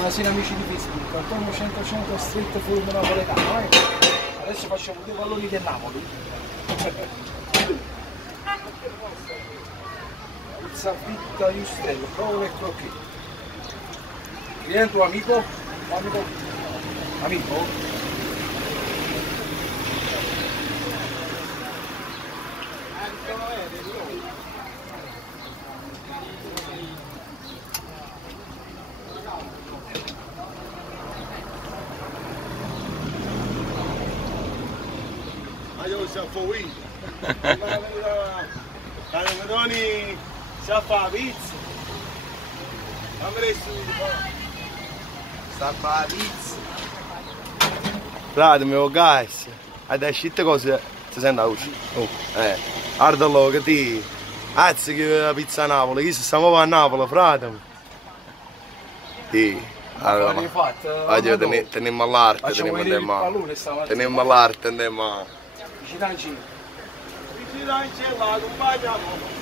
Buonasera amici di Facebook, Antonio 100 Street Food napoletano, Adesso facciamo due palloni del Napoli. Pizza fritta Justello, provole e crocchetti. Cliente o amico? Amico? Amico? Io siamo fuori. Calamari si fa la pizza. Sta fa la pizza. Frate mio guys, hai scelte cose si sente la luce. Guardalo che ti. Anzi che la pizza a Napoli, chi stiamo a Napoli, frate. Sì. Allora, teniamo l'arte, teniamo l'arte, andiamo. Vicinanci. Vicinanci è là, accompagniamo.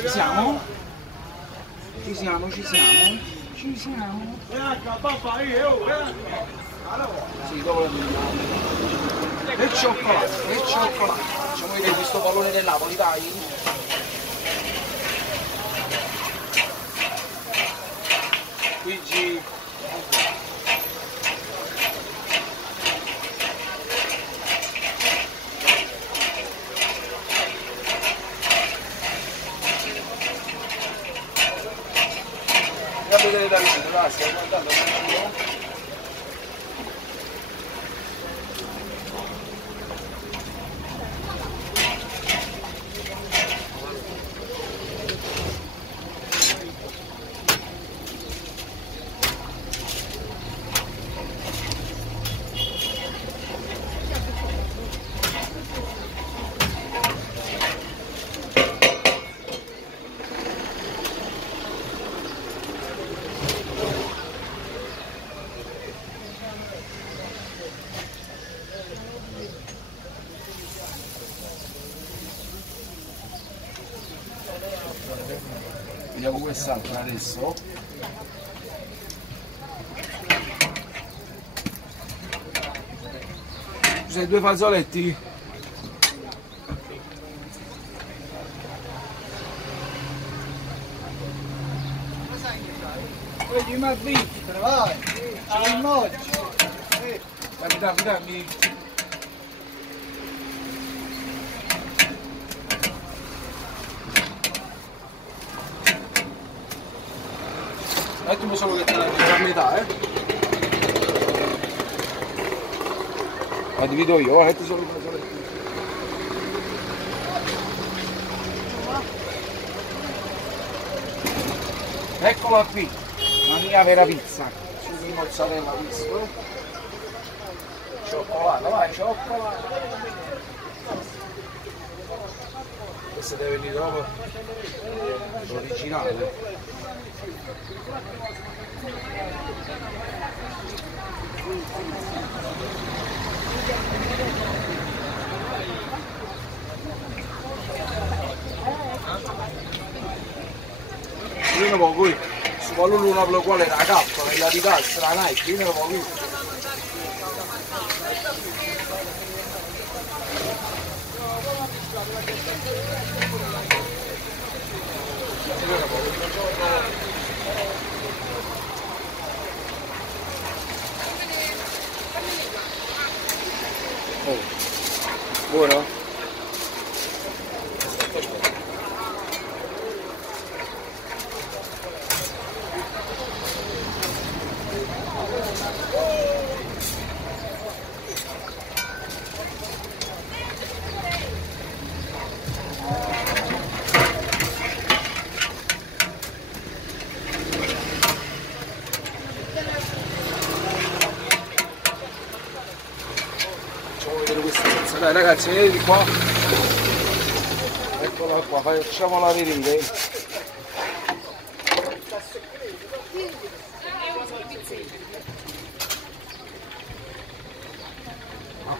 Ci siamo? Ci siamo, ci siamo? Ci siamo? Sì, dopo la e cioccolato, e cioccolato. Facciamo vedere questo pallone del Napoli, dai. Luigi. Andiamo a vedere da vicino, dai, stiamo guardando da vicino. Vediamo quest'altra adesso. Ci sei due fazzoletti? Vedi ma bitti, vai! Dammi. Un attimo solo che te la divido a metà, La divido io, metti solo una sola. Eccola qui, la mia vera pizza. Su di mozzarella visto. Cioccolato, vai, cioccolato. Questa deve venire dopo l'originale. Io non qui, su valore una quale la cappa, la di calza, la Nike, io non qui. Oh, buono? Dai ragazzi, vedete qua. Eccola qua, facciamola vedere. Ah,